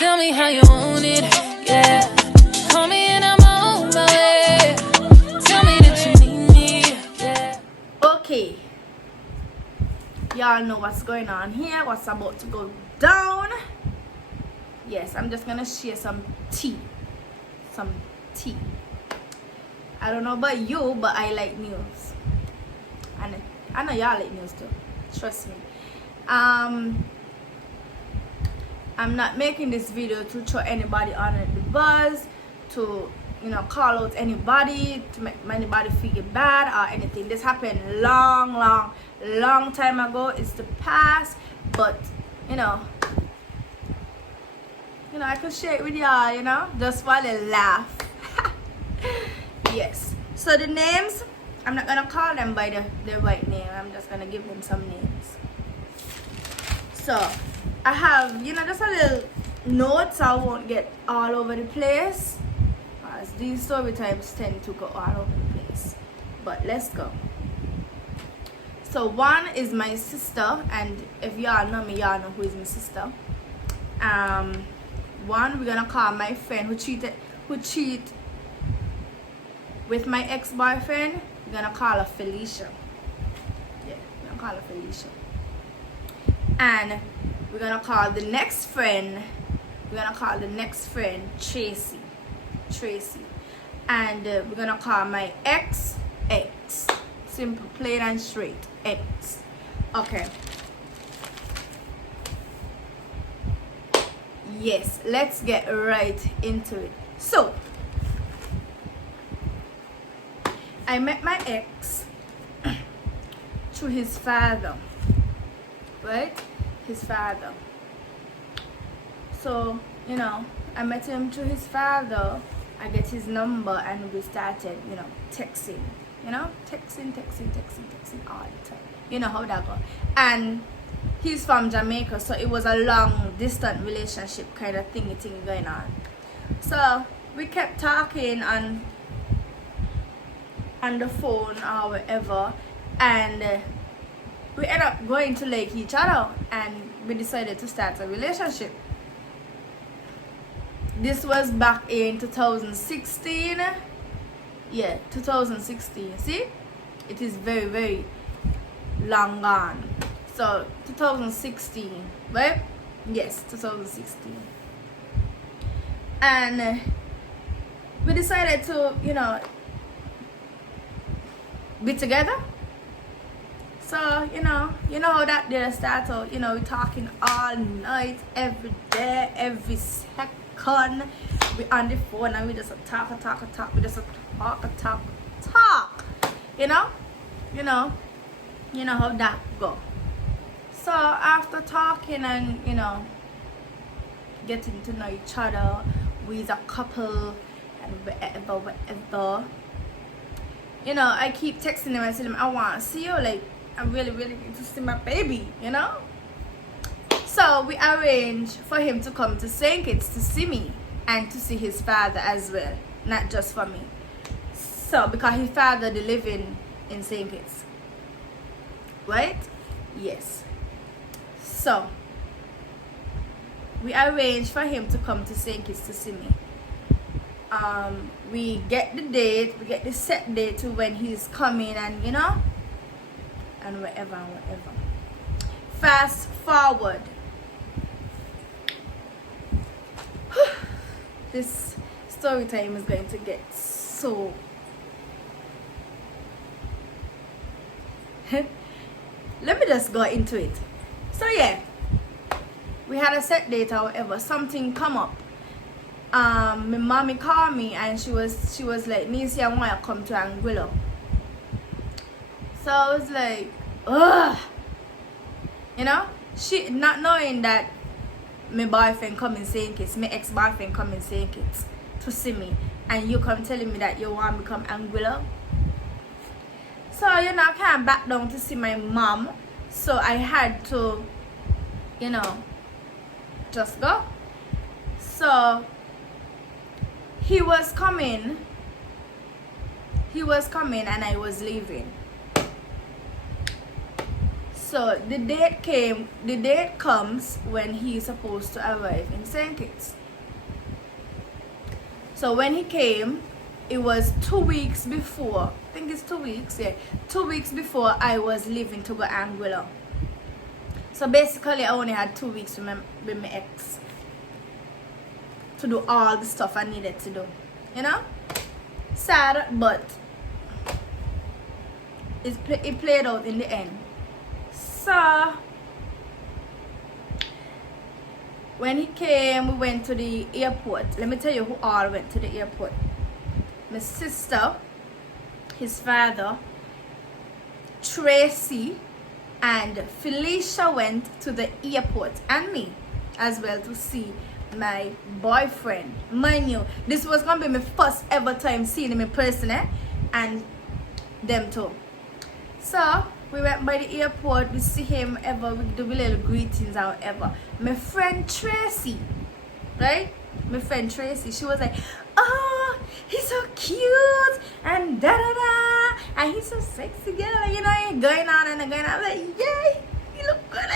Tell me how you want it, yeah. Call me and I'm on my way. Tell me that you need me, yeah. Okay, y'all know what's going on here, what's about to go down. Yes, I'm just gonna share some tea. I don't know about you, but I like news, and I know y'all like news too, trust me. I'm not making this video to throw anybody under the bus, to call out anybody, to make anybody feel bad or anything. This happened long time ago. It's the past, but I could share it with y'all, just for the laugh. Yes, so the names, I'm not gonna call them by the right name. I'm just gonna give them some names. So I have just a little notes, so I won't get all over the place, as these story times tend to go all over the place. But let's go. So one is my sister, and if y'all know me, y'all know who is my sister. One, we're gonna call my friend who cheat with my ex-boyfriend. We're gonna call her Felicia. Yeah, we're gonna call her Felicia. And we're gonna call the next friend, Tracy. And we're gonna call my ex. Simple, plain and straight, ex. Okay. Yes, let's get right into it. So I met my ex through his father, right? His father. So I met him through his father. I get his number and we started texting, texting all the time. You know how that go. And he's from Jamaica, so it was a long distant relationship kind of thing going on. So we kept talking on the phone or whatever, and we ended up going to like each other, and we decided to start a relationship. This was back in 2016. Yeah, 2016. See, it is very long gone. So 2016, right? Yes, 2016. And we decided to be together. So how that day starts out. We're talking all night, every day, every second. We on the phone and we just talk. We just talk. You know how that go. So after talking and getting to know each other, we is a couple and whatever. I keep texting him and telling him I want to see you, like I really need to see my baby, So we arranged for him to come to St. Kitts to see me and to see his father as well, not just for me. So because his father they live in St. Kitts, right? Yes. So we arranged for him to come to St. Kitts to see me. We get the date, we get the set date to when he's coming, and and whatever. Fast forward. This story time is going to get so let me just go into it. So yeah, we had a set date or whatever. Something come up. My mommy called me and she was like, Nisi, I want to come to Anguilla. So I was like, ugh. She not knowing that my boyfriend come in St. Kitts, my ex-boyfriend come in St. Kitts to see me, and you come telling me that you want me to come Anguilla. So I can't back down to see my mom. So I had to just go. So he was coming and I was leaving. So the date comes when he's supposed to arrive in St. Kitts. So when he came, it was 2 weeks before, I think it's 2 weeks, yeah. 2 weeks before I was leaving to go Anguilla. So basically I only had 2 weeks with my ex to do all the stuff I needed to do. You know? Sad, but it played out in the end. So when he came, we went to the airport. Let me tell you who all went to the airport. My sister, his father, Tracy, and Felicia went to the airport, and me as well, to see my boyfriend. Mind you, this was gonna be my first ever time seeing him in person, and them too. So we went by the airport, we see him, we do little greetings or whatever. My friend Tracy, right? My friend Tracy, she was like, oh, he's so cute, and da da da, and he's so sexy, girl, you know, and going on and going on. I'm like, yeah, he look good.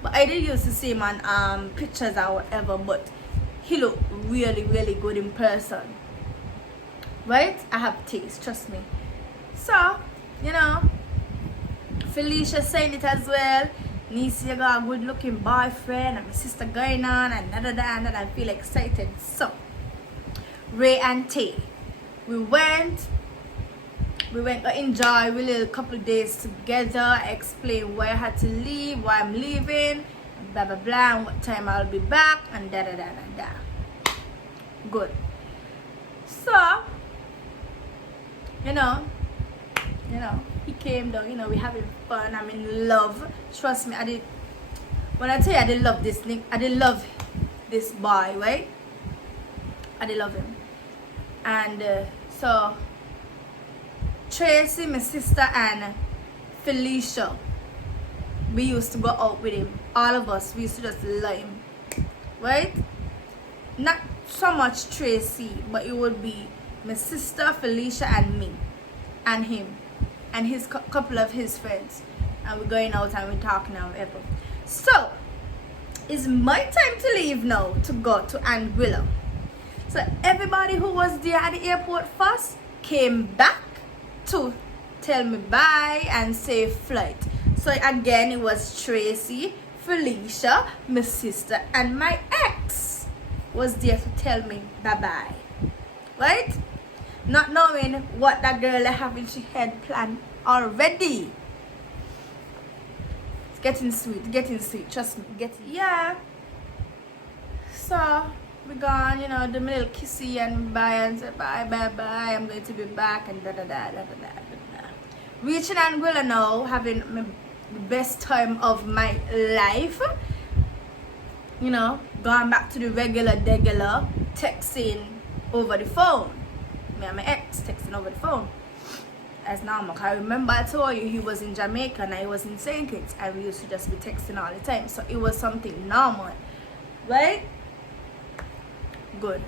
But I didn't used to see him on pictures or whatever, but he looked really, really good in person. Right? I have taste, trust me. So, you know, Felicia saying it as well. Nisi, you got a good looking boyfriend, and my sister going on, and da da da, and I feel excited. So, Ray and Tay, we went to enjoy we little couple of days together. Explain why I had to leave, why I'm leaving, blah blah blah, and what time I'll be back, and da da da da da. Good. So, you know, he came down, you know, we having fun, I'm in love. Trust me, when I tell you I did love this thing, I did love this boy, right? I did love him. And so Tracy, my sister, and Felicia, we used to go out with him. All of us, we used to just love him, right? Not so much Tracy, but it would be my sister, Felicia, and me, and him, and his couple of his friends, and we're going out and we're talking and whatever. So it's my time to leave now to go to Anguilla. So everybody who was there at the airport first came back to tell me bye and safe flight. So again, it was Tracy, Felicia, my sister, and my ex was there to tell me bye-bye. Right? Not knowing what that girl have in she had planned already. It's getting sweet, trust me, yeah. So we gone, you know, do my little kissy and bye and say bye, I'm going to be back, and da da da da da da da. Reaching Anguilla now, having the best time of my life. You know, going back to the regular texting over the phone. Me and my ex texting over the phone as normal. I remember I told you he was in Jamaica and I was in St. Kitts, and we used to just be texting all the time, so it was something normal, right? Good.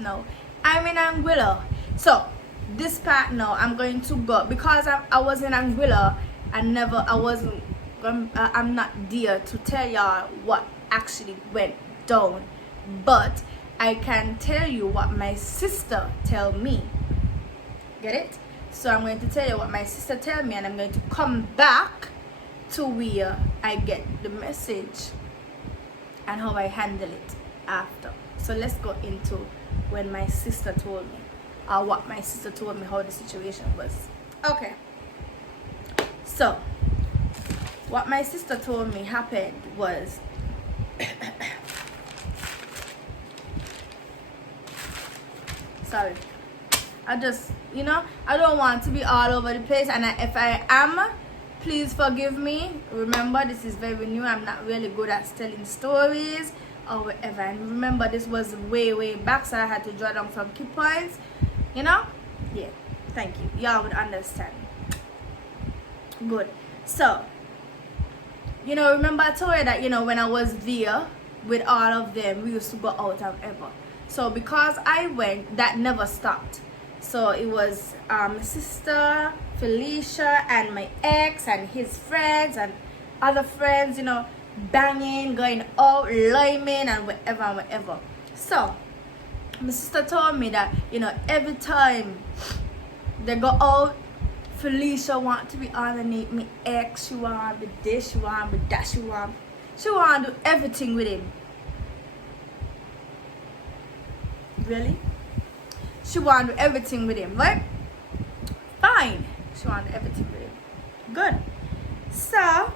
No, I'm in Anguilla. So this part now, I'm going to go because I was in Anguilla. I'm not there to tell y'all what actually went down, but I can tell you what my sister tell me. Get it? So I'm going to tell you what my sister tell me, and I'm going to come back to where I get the message and how I handle it after. So let's go into when my sister told me, or what my sister told me, how the situation was. Okay. So what my sister told me happened was sorry, I just, you know, I don't want to be all over the place, and if I am, please forgive me. Remember, this is very new. I'm not really good at telling stories or whatever, and remember, this was way back, so I had to draw down some key points, you know. Yeah, thank you, y'all would understand. Good. So, you know, remember I told you that, you know, when I was there with all of them, we used to go out and ever. So because I went, that never stopped. So it was my sister, Felicia, and my ex, and his friends, and other friends, banging, going out, liming, and whatever, and whatever. So, my sister told me that, every time they go out, Felicia want to be underneath me ex, she want to be this, she want to be that, she want to do everything with him. Really? She want to do everything with him, right? Fine. She want to do everything with him. Good. So,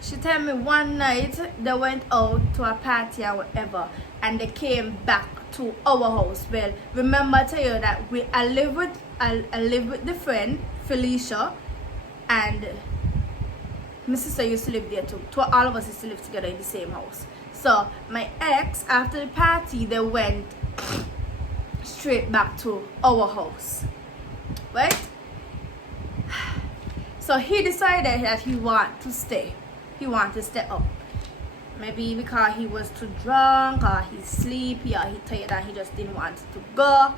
she tell me one night they went out to a party or whatever, and they came back to our house. Well, remember I tell you that I live with the friend Felicia, and my sister used to live there too. All of us used to live together in the same house. So my ex, after the party, they went straight back to our house, right? So he decided that he want to stay. He want to stay up. Maybe because he was too drunk, or he's sleepy, or he tired and he just didn't want to go.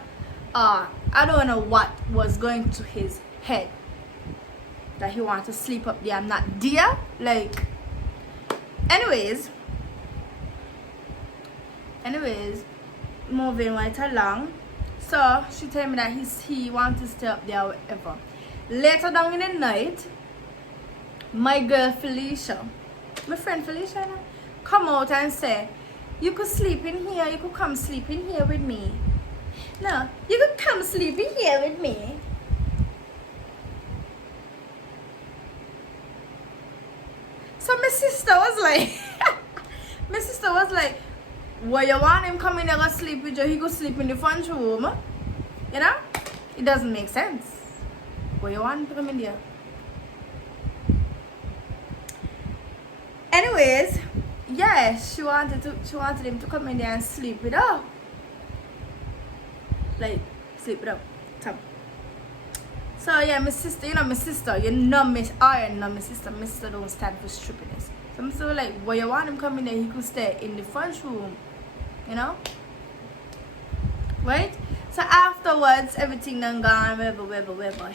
I don't know what was going to his head, that he wanted to sleep up there. I'm not there. Like, anyways, moving right along. So she told me that he wanted to stay up there, whatever. Later down in the night, my girl Felicia, my friend Felicia, come out and say, you could sleep in here, you could come sleep in here with me. No, you could come sleep in here with me. So my sister was like, well, you want him come in there and sleep with you, he could sleep in the front room. It doesn't make sense. Well, you want him to come in there. Anyways, yeah, she wanted him to come in there and sleep with her. Like, sleep with her. Come. So yeah, my sister, my sister don't stand for stupidness. So I'm so like, well, you want him come in there, he could stay in the front room, right? So afterwards, everything done gone, whatever.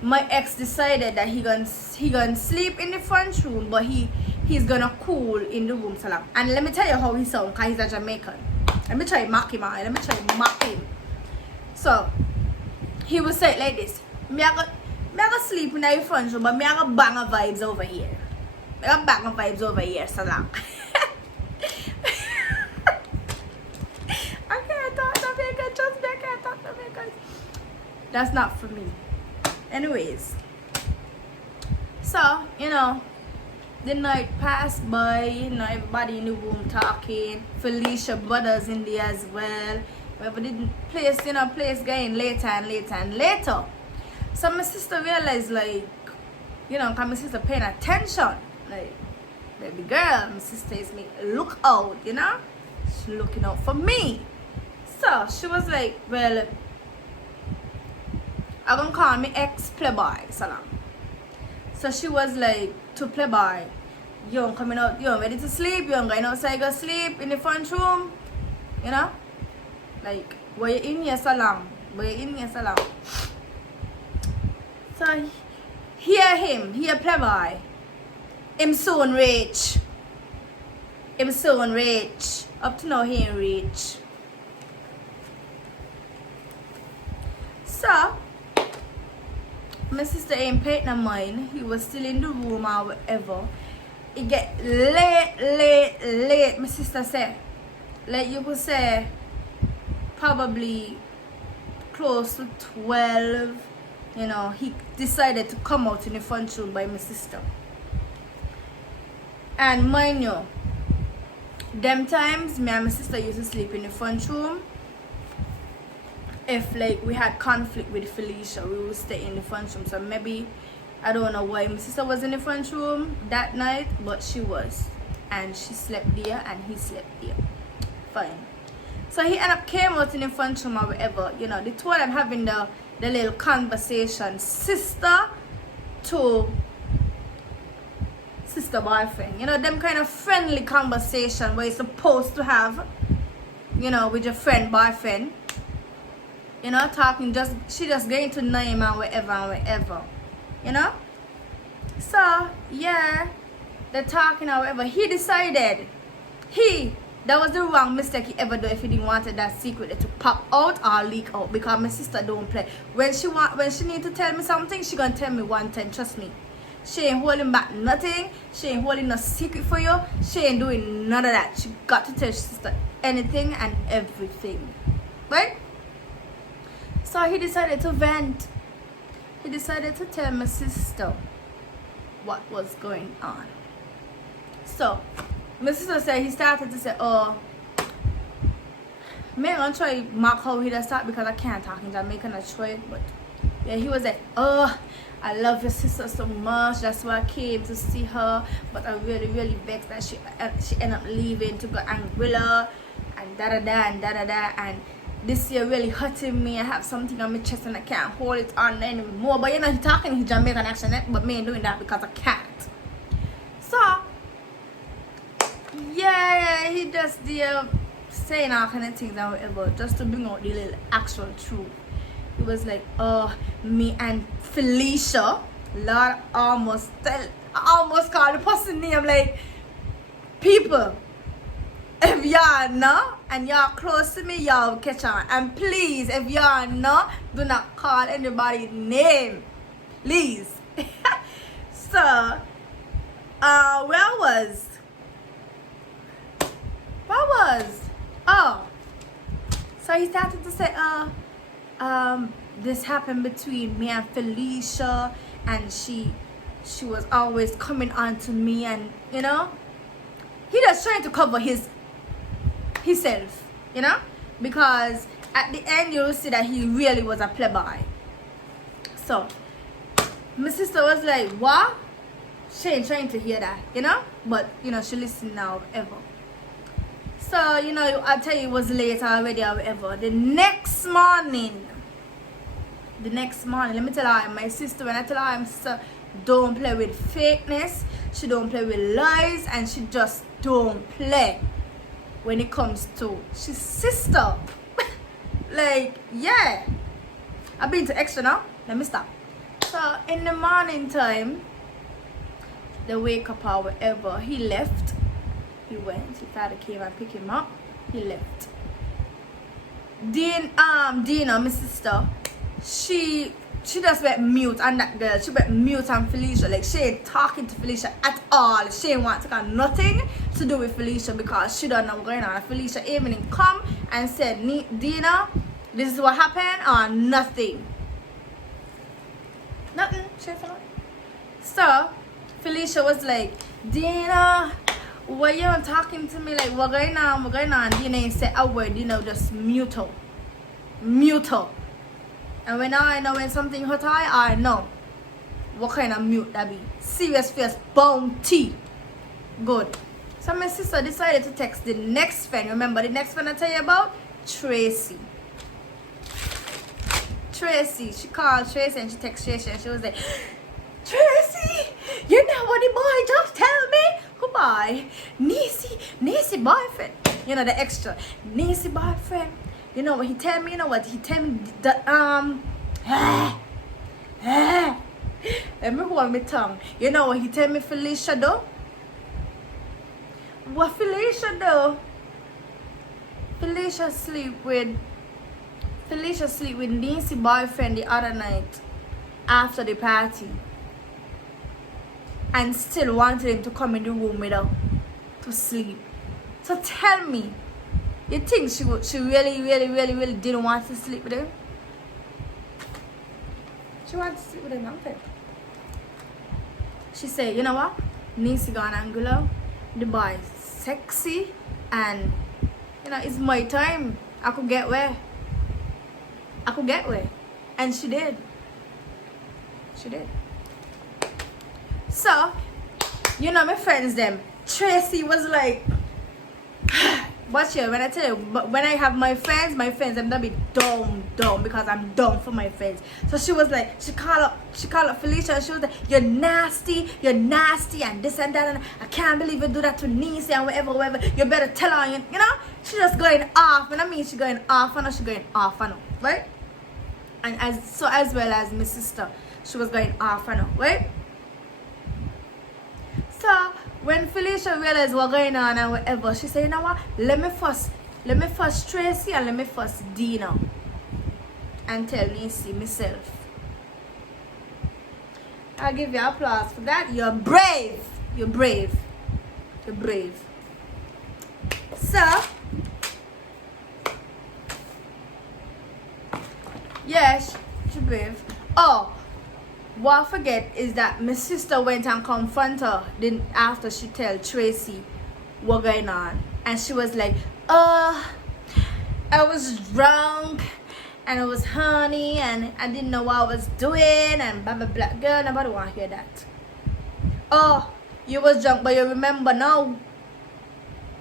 My ex decided that he gonna sleep in the front room, but he's gonna cool in the room salon. And let me tell you how he sound, cause he's a Jamaican. Let me try mock him. So he would say it like this: me I go sleep in the front room, but me I go bang a vibes over here. Salon. I can't talk to Jamaican, trust me, I can't talk to Jamaican. That's not for me. Anyways, so the night passed by, everybody in the room talking. Felicia brothers in there as well. But the place getting later and later. So my sister realized, like, cause my sister paying attention. Like, baby girl, my sister is me look out, she's looking out for me. So she was like, well, I'm gonna call me ex playboy salon. So she was like to playboy, you coming out, you ready to sleep, you going outside go sleep in the front room, like, were you in your salon? So hear playboy, him soon rich. Up to now he ain't rich. So my sister ain't paid no mind. He was still in the room or whatever. It get late. My sister said, like, you could say probably close to 12. He decided to come out in the front room by my sister. And mind you, them times me and my sister used to sleep in the front room. If like we had conflict with Felicia, we would stay in the front room. So maybe, I don't know why my sister was in the front room that night, but she was. And she slept there and he slept there. Fine. So he ended up came out in the front room or whatever. The two of them having the little conversation. Sister to sister boyfriend. Them kind of friendly conversation where you're supposed to have, with your friend boyfriend. You know, talking, she just going to know him and whatever. You know? So, yeah, they're talking, however, he decided that was the wrong mistake he ever do if he didn't wanted that secret to pop out or leak out, because my sister don't play. When she need to tell me something, she gonna tell me one time, trust me. She ain't holding back nothing. She ain't holding no secret for you. She ain't doing none of that. She got to tell her sister anything and everything. Right? So he decided to vent. He decided to tell my sister what was going on. So my sister said, he started to say, oh, I'm gonna try mark how he does that because I can't talk in Jamaican, I try, but yeah, he was like, oh, I love your sister so much, that's why I came to see her, but I really vexed that she ended up leaving to go Anguilla and da-da-da, and this year really hurting me. I have something on my chest and I can't hold it on anymore. But you know, he talking in Jamaican accent, but me ain't doing that because I can't. So yeah, he just saying all kind of things and whatever, just to bring out the little actual truth. He was like, oh, me and Felicia, Lord, I almost called the person name, like, people, if y'all know and y'all close to me, y'all catch on. And please, if y'all know, do not call anybody's name, please. So where was oh, so he started to say, this happened between me and Felicia, and she was always coming on to me, and you know, he just trying to cover himself, you know, because at the end you'll see that he really was a playboy. So my sister was like, what? She ain't trying to hear that, you know, but you know, she listened now, ever. So, you know, I'll tell you, it was late already, however. The next morning, let me tell her, my sister, when I tell her, my sister don't play with fakeness, she don't play with lies, and she just don't play when it comes to she's sister. Like, yeah. I've been to extra now. Let me stop. So, in the morning time, they wake up or whatever, he left. He went, his father came and picked him up, he left. Dina, my sister, she just went mute on that girl. She went mute on Felicia. Like, she ain't talking to Felicia at all. She ain't want to got nothing to do with Felicia because she don't know what's going on. And Felicia evening come and said, Dina, this is what happened, or nothing. Nothing. She said nothing. So Felicia was like, Dina, why you not talking to me? Like, what going on? Dina ain't say a word. Dina just mute her. And when I know when something hurt I know what kind of mute that be. Serious face, bounty. Good. So my sister decided to text the next friend. Remember the next friend I tell you about? Tracy. She called Tracy and she texted Tracy and she was like, Tracy, you know what the boy just tell me? Who boy? Nisi boyfriend. You know, the extra. Nisi boyfriend. You know what he tell me? You know what he tell me? Let me hold my tongue. You know what he tell me Felicia do? What Felicia do? Felicia sleep with Nisi boyfriend the other night after the party. And still wanted him to come in the room with her to sleep. So tell me, you think she really didn't want to sleep with him? She wanted to sleep with him, nothing. She said, you know what? Nisi gone Anguilla. The boy is sexy, and you know, it's my time. I could get where. And she did. So, you know, my friends them, Tracy was like, watch here, when I tell you, but when I have my friends, I'm gonna be dumb because I'm dumb for my friends. So she was like, she called up Felicia and she was like, you're nasty and this and that, and I can't believe you do that to Nisi and whatever, you better tell her, you know, she just going off, and I mean she going off on her, right? and as well as my sister, she was going off and on, right? So when Felicia realized what going on and whatever, she said, you know what, let me first Tracy and let me first Dina and tell Nisi myself. I'll give you applause for that. You're brave. You're brave. You're brave. So yes, she's brave. Oh, what I forget is that my sister went and confronted her then after she tell Tracy what going on, and she was like, I was drunk and I was honey and I didn't know what I was doing and blah blah blah. Girl, nobody want to hear that. Oh, you was drunk but you remember now.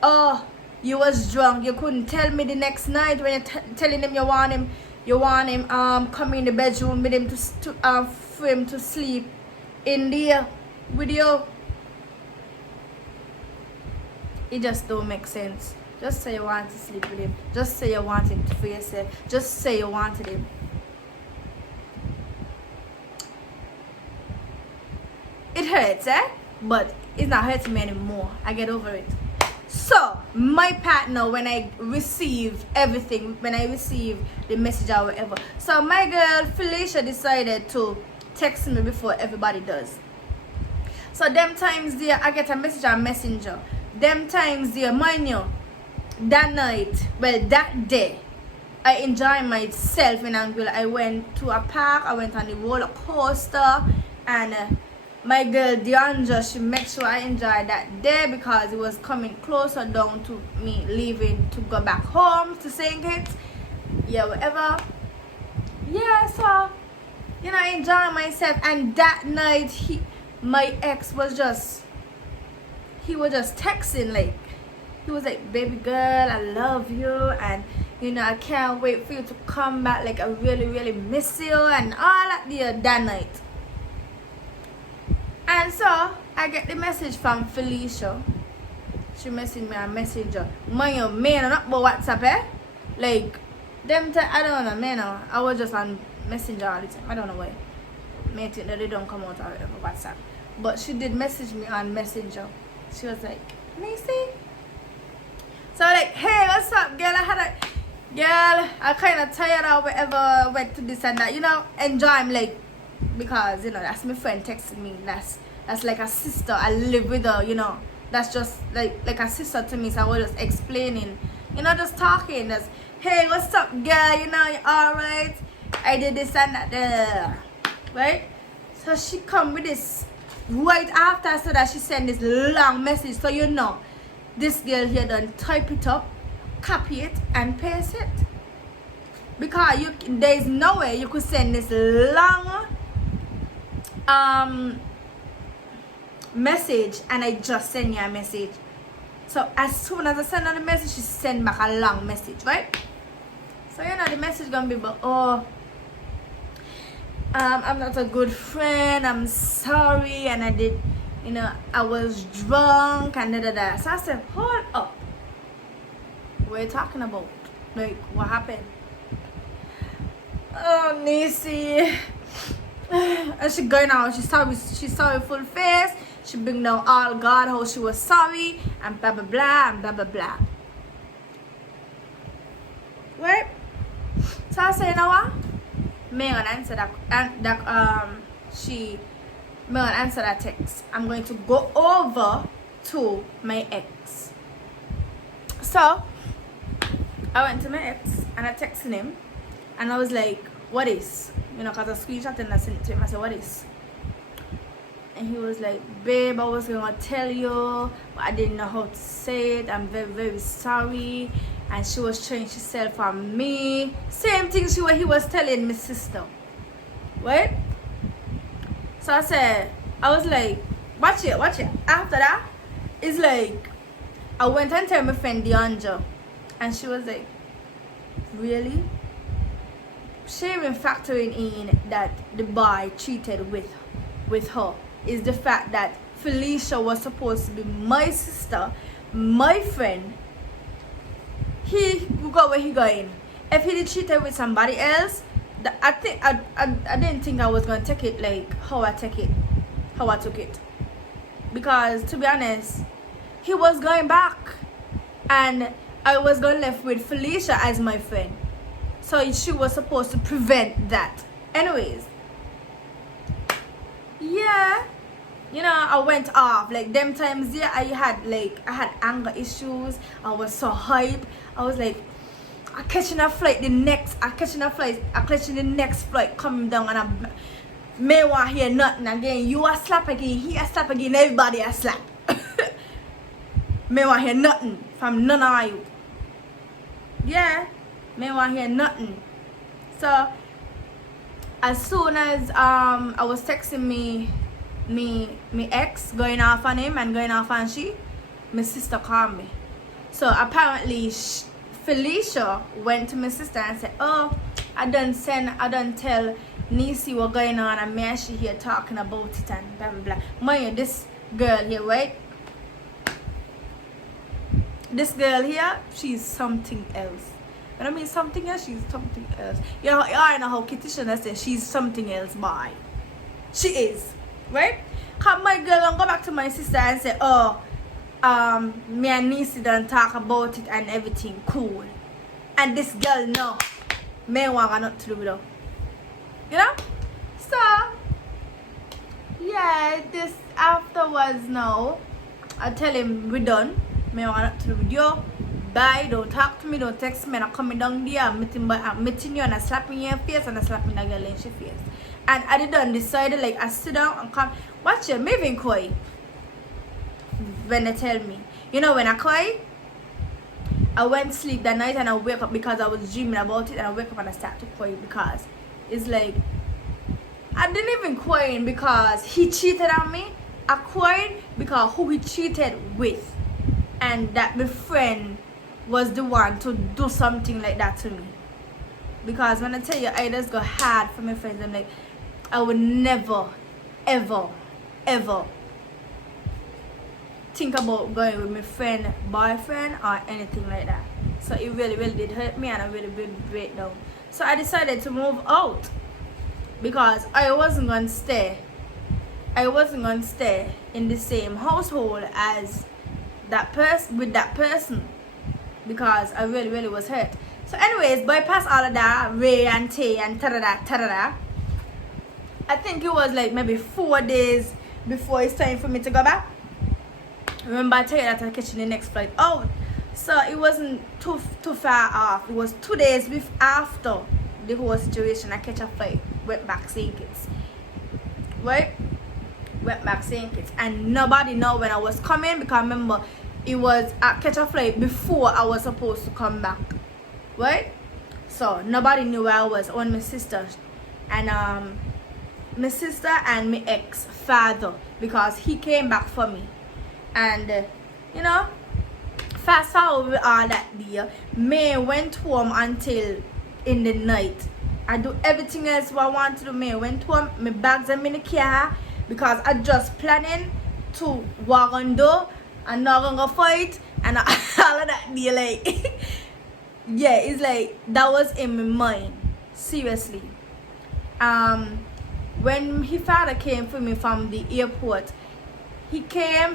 Oh, you was drunk, you couldn't tell me the next night when you're telling him you want him come in the bedroom with him for him to sleep in there with you. It just don't make sense. Just say you want to sleep with him. Just say you want him for yourself. Just say you wanted him. It hurts, but it's not hurting me anymore. I get over it. So my partner, when I received everything, when I received the message or whatever, so my girl Felicia decided to text me before everybody does. So them times there I get a message on Messenger. Them times there, mind you, that night, well that day, I enjoyed myself in Anguilla. I went to a park, I went on the roller coaster, and my girl Deandra, she made sure I enjoyed that day because it was coming closer down to me leaving to go back home to St. Kitts. Yeah, whatever. Yeah, so, you know, I enjoyed myself. And that night, my ex was just, he was just texting, like, he was like, baby girl, I love you, and, you know, I can't wait for you to come back, like, I really, really miss you, and all that there that night. And so I get the message from Felicia. She messaged me on Messenger. Man, not about WhatsApp, Like them I don't know, man. I was just on Messenger all the time. I don't know why. May think that they don't come out of WhatsApp. But she did message me on Messenger. She was like, Macy. So I like, hey, what's up, girl? I kind of tired or whatever, went to this and that, you know, enjoy. I'm like, because, you know, that's my friend texting me. That's like a sister. I live with her, you know. That's just like a sister to me. So I was just explaining, you know, just talking. Just, hey, what's up, girl? You know, you alright? I did this and that, right? So she come with this right after, so that she sent this long message. So you know, this girl here done type it up, copy it, and paste it. Because there's no way you could send this long message and I just send you a message. So as soon as I send her the message, she send back a long message, right? So you know the message gonna be about, oh, I'm not a good friend, I'm sorry, and I did, you know, I was drunk and da. So I said, hold up, what are you talking about? Like, what happened? Oh, Nisi. And she going out, she's sorry full face. She bring down all God, how she was sorry, and blah blah blah and blah blah blah. Right? So I say, you know what? May I answer that may I answer that text. I'm going to go over to my ex. So I went to my ex and I texted him and I was like, what is? You know, because I screenshot and I sent it to him. I said, what is? And he was like, babe, I was going to tell you, but I didn't know how to say it. I'm very, very sorry. And she was trying to sell for me. Same thing he was telling my sister. Right? So I was like, watch it. After that, it's like, I went and told my friend Deandra. And she was like, really? She even factoring in that the boy cheated with her is the fact that Felicia was supposed to be my sister, my friend. He will go where he going. If he did cheated with somebody else, I think I didn't think I was gonna take it like how I took it, because to be honest, he was going back, and I was going left with Felicia as my friend, so she was supposed to prevent that. Anyways, yeah, I went off like them times. Yeah, I had anger issues. I was so hype. I was like, I catching the next flight coming down, and I may want hear nothing again. You a slap again, he a slap again, everybody a slap. May want hear nothing from none of you. Yeah, may want hear nothing. So as soon as I was texting me ex going off on him and going off on she, my sister called me. So apparently Felicia went to my sister and said, oh, I done tell Nisi what going on, and me and she here talking about it and blah blah blah. Mind you, this girl here, right? This girl here, she's something else. When I mean something else, she's something else. You know how Kitty says she's something else, boy. She is, right? Come my girl and go back to my sister and say, oh, me and Nisi done talk about it and everything cool. And this girl no, me want not to do with her. So yeah, this afterwards now, I tell him we done. Me want not to do with you. Bye, don't talk to me, don't text me, and I'm coming down there, I'm meeting you and I'm slapping your face and I'm slapping that girl in your face. And I didn't decide, like I sit down and come watch you, me even cry. When they tell me, when I cry, I went to sleep that night and I wake up because I was dreaming about it, and I wake up and I start to cry because it's like I didn't even cry because he cheated on me. I cried because who he cheated with, and that my friend was the one to do something like that to me. Because when I tell you, I just go hard for my friends. I'm like, I would never, ever, ever think about going with my friend, boyfriend, or anything like that. So it really, really did hurt me, and I really, really break down. So I decided to move out because I wasn't going to stay. I wasn't going to stay in the same household as that person because I really, really was hurt. So anyways, bypass all of that, Ray and Tay and ta-da-da. I think it was like maybe 4 days before it's time for me to go back. Remember I tell you that I'm catching the next flight out. So it wasn't too far off. It was 2 days after the whole situation. I catch a flight, went back St. Kitts. Right? Went back St. Kitts. And nobody know when I was coming, because remember it was I catch a flight before I was supposed to come back. Right? So nobody knew where I was. On my sister and my sister and my ex-father, because he came back for me. And fast forward with all that day, May went home until in the night. I do everything else what I want to do. May went home, my bags are in the car because I just planning to walk on door and not gonna fight and all of that day, like yeah, it's like that was in my mind. Seriously. When his father came for me from the airport, he came,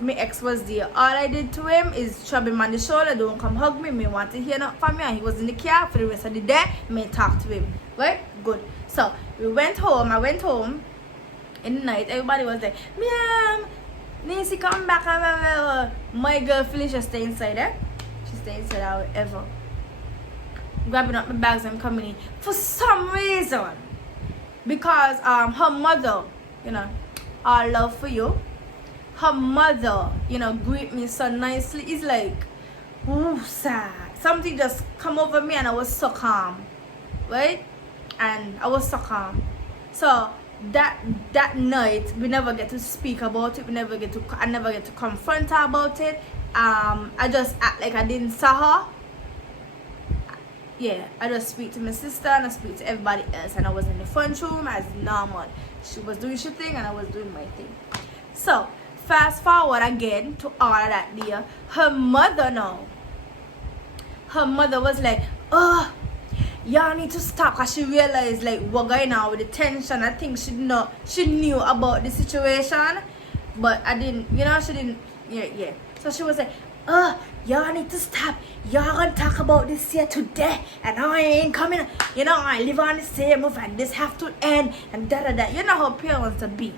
my ex was there. All I did to him is chop him on the shoulder, don't come hug me, me want to hear nothing from me, and he was in the car for the rest of the day, me talk to him. Right? Good. So I went home in the night, everybody was like, Ma'am, Nancy come back, my girl Felicia stay inside there. She stayed inside however. Grabbing up my bags and coming in. For some reason. Because her mother, all love for you. Her mother, greet me so nicely. It's like, ooh, sad. Something just come over me and I was so calm. Right? And I was so calm. So that night we never get to speak about it. I never get to confront her about it. I just act like I didn't saw her. Yeah, I just speak to my sister and I speak to everybody else, and I was in the front room as normal. She was doing her thing and I was doing my thing. So fast forward again to all of that day. Her mother was like, oh, y'all need to stop, because she realized like what going on with the tension. I think she knew about the situation, but I didn't, she didn't. Yeah. So she was like, y'all need to stop. Y'all gonna talk about this here today, and I ain't coming. I live on the same roof, and this have to end, and da. You know how parents to be.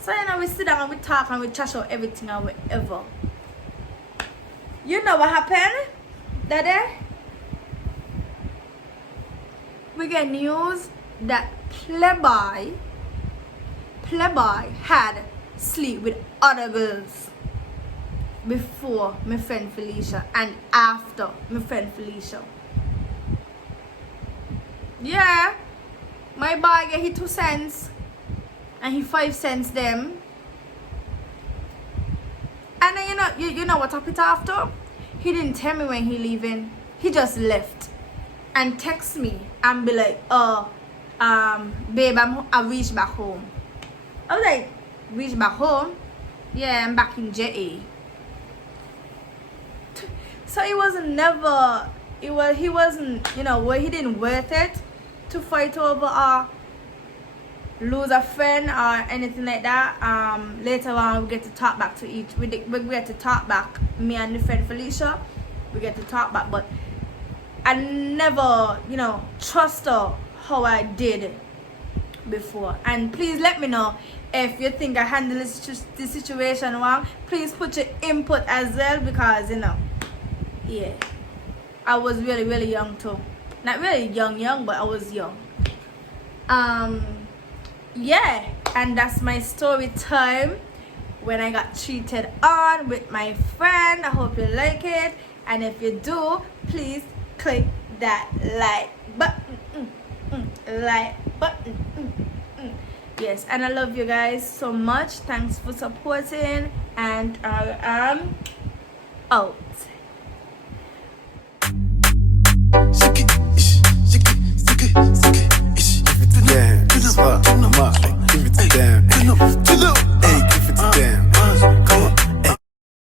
So we sit down and we talk and we trash out everything and whatever. You know what happened? Daddy? We get news that Playboy had sleep with other girls before my friend Felicia and after my friend Felicia. Yeah, my boy get his 2 cents and he 5 cents them. And then you know what happened after? He didn't tell me when he leaving. He just left and text me and be like, babe, I reached back home. I was like, reached back home? Yeah, I'm back in JA. So he wasn't, he didn't worth it to fight over lose a friend or anything like that. Later on we get to talk back we get to talk back, me and the friend Felicia, we get to talk back, but I never trust her how I did before. And please let me know if you think I handled this situation wrong. Please put your input as well, because yeah, I was really, really young too. Not really young, but I was young. Yeah, and that's my story time when I got cheated on with my friend. I hope you like it, and if you do, please click that like button. Yes, and I love you guys so much. Thanks for supporting, and I am out.